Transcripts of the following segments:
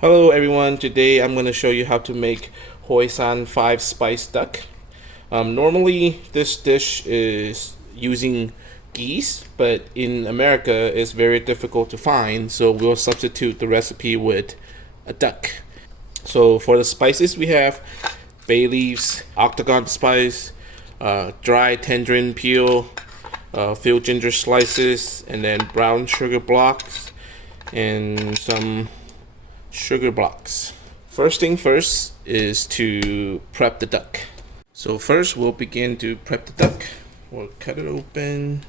Hello everyone, today I'm going to show you how to make Hoisan 5 spice duck. Normally this dish is using geese, but in America it's very difficult to find, so we'll substitute the recipe with a duck. So for the spices we have Bayleaves, Octagon Spice, dry tangerine peel, filled ginger slices, and then brown sugar blocks, and some sugar blocks. First thing first is to prep the duck. So first we'll begin to prep the duck. We'll cut it open.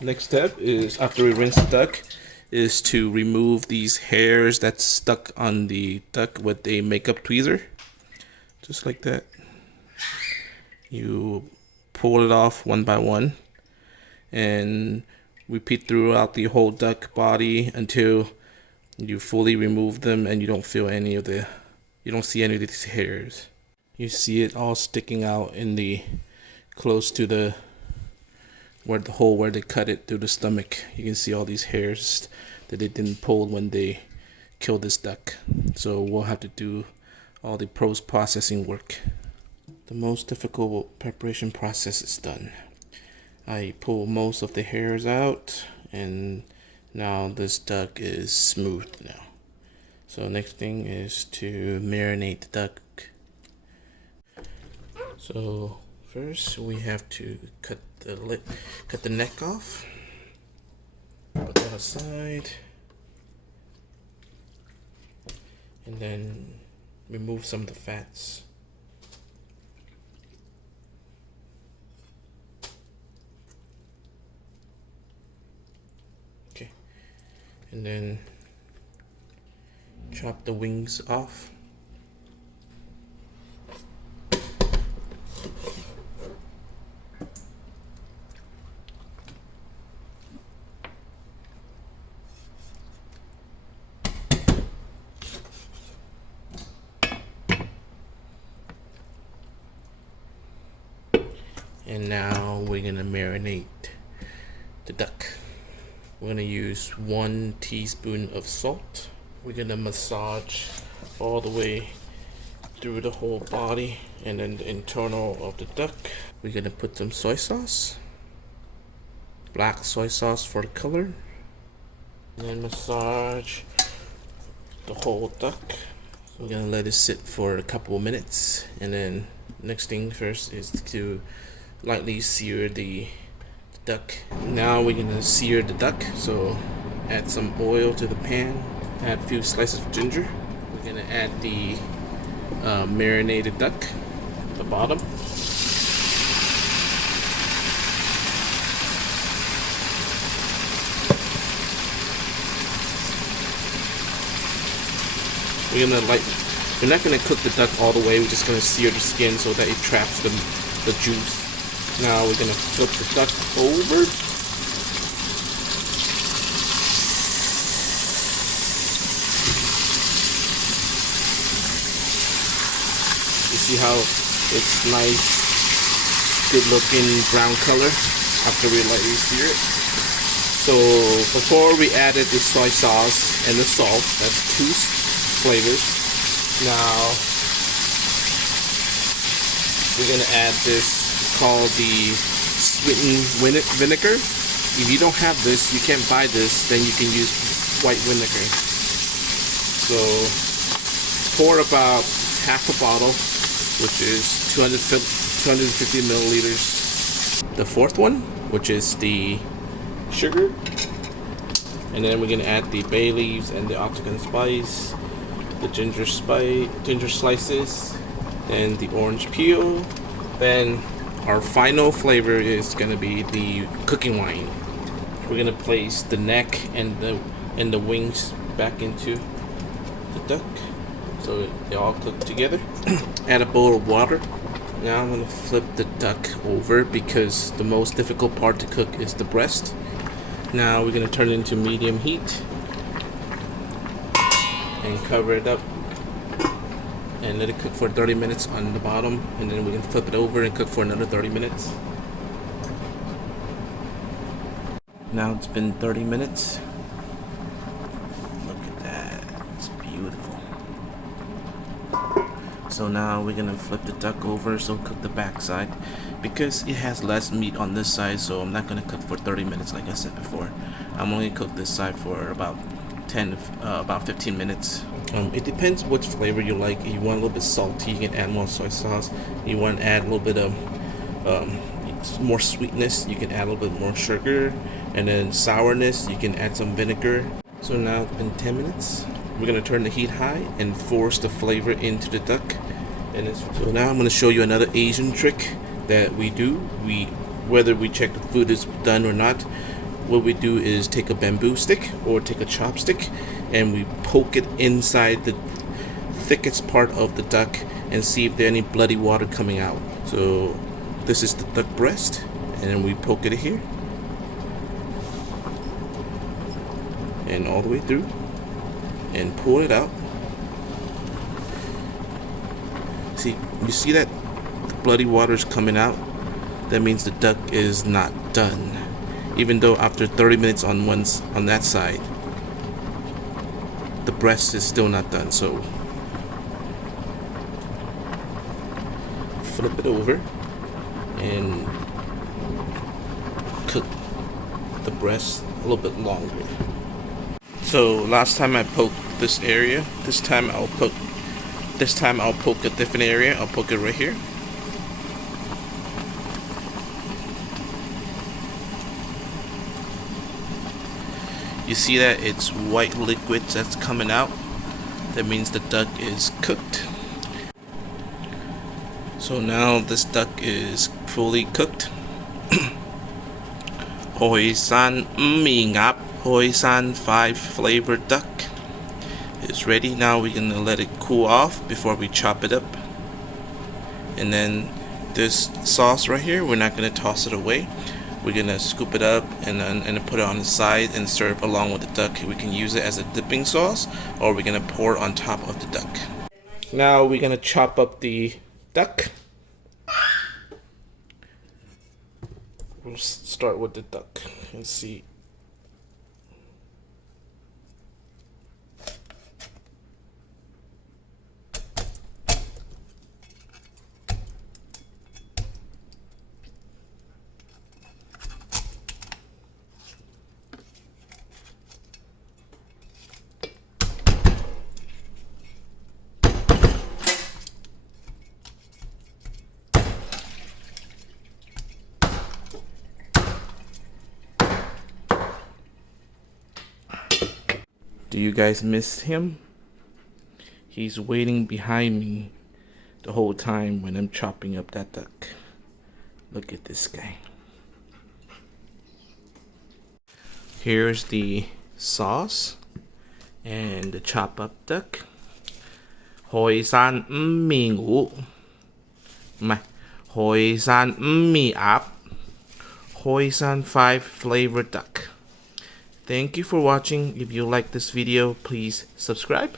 Next step is, after we rinse the duck, is to remove these hairs that's stuck on the duck with a makeup tweezer. Just like that. You pull it off one by one and repeat throughout the whole duck body until you fully remove them and you don't see any of these hairs. You see it all sticking out in the close to the hole where they cut it through the stomach. You can see all these hairs that they didn't pull when they killed this duck. So we'll have to do all the post-processing work. The most difficult preparation process is done. I pull most of the hairs out, and now this duck is smooth now. So next thing is to marinate the duck. So first we have to cut the neck off. Put that aside, and then remove some of the fats. And then chop the wings off. And now we're gonna marinate the duck. We're gonna use 1 teaspoon of salt. We're gonna massage all the way through the whole body and then the internal of the duck. We're gonna put some soy sauce, black soy sauce for the color, and then massage the whole duck. We're gonna let it sit for a couple of minutes, and then next thing first is to lightly sear the duck. Now we're gonna sear the duck, so add some oil to the pan, add a few slices of ginger. We're gonna add the marinated duck at the bottom. We're not gonna cook the duck all the way, we're just gonna sear the skin so that it traps the juice. Now we're gonna flip the duck over. You see how it's nice, good looking brown color after we lightly sear it. So before we added the soy sauce and the salt, that's 2 flavors. Now we're gonna add this called the Sweeten Vinegar. If you don't have this, you can't buy this, then you can use white vinegar. So pour about half a bottle, which is 250 milliliters. The fourth one, which is the sugar. And then we're gonna add the bay leaves and the Octagon Spice, the ginger slices, and the orange peel. Then our final flavor is gonna be the cooking wine. We're gonna place the neck and the wings back into the duck, so they all cook together. Add a bowl of water. Now I'm gonna flip the duck over because the most difficult part to cook is the breast. Now we're gonna turn it into medium heat and cover it up and let it cook for 30 minutes on the bottom, and then we can flip it over and cook for another 30 minutes. Now it's been 30 minutes So now we're gonna flip the duck over, so cook the back side because it has less meat on this side. So I'm not gonna cook for 30 minutes like I said before. I'm only cook this side for about 15 minutes. It depends which flavor you like. If you want a little bit salty, you can add more soy sauce. You want to add a little bit of more sweetness, you can add a little bit more sugar, and then sourness, you can add some vinegar. So now it's been 10 minutes. We're gonna turn the heat high and force the flavor into the duck. And so now I'm gonna show you another Asian trick that we do. Whether we check the food is done or not, what we do is take a bamboo stick or take a chopstick and we poke it inside the thickest part of the duck and see if there's any bloody water coming out. So this is the duck breast, and then we poke it here and all the way through and pull it out. See, you see that the bloody water is coming out? That means the duck is not done. Even though after 30 minutes on that side, the breast is still not done. So flip it over and cook the breast a little bit longer. So last time I poked this area, this time I'll poke a different area. I'll poke it right here. You see that it's white liquid that's coming out. That means the duck is cooked. So now this duck is fully cooked. Hoisan Hoisan 5 flavored duck is ready. Now we're gonna let it cool off before we chop it up. And then this sauce right here, we're not gonna toss it away. We're gonna scoop it up and put it on the side and serve along with the duck. We can use it as a dipping sauce, or we're gonna pour it on top of the duck. Now we're gonna chop up the duck. We'll start with the duck and see. Do you guys miss him? He's waiting behind me the whole time when I'm chopping up that duck. Look at this guy. Here's the sauce and the chop up duck. Hoisan mi ngủ. Hoisan mi áp. Hoisan 5 flavored duck. Thank you for watching. If you like this video, please subscribe.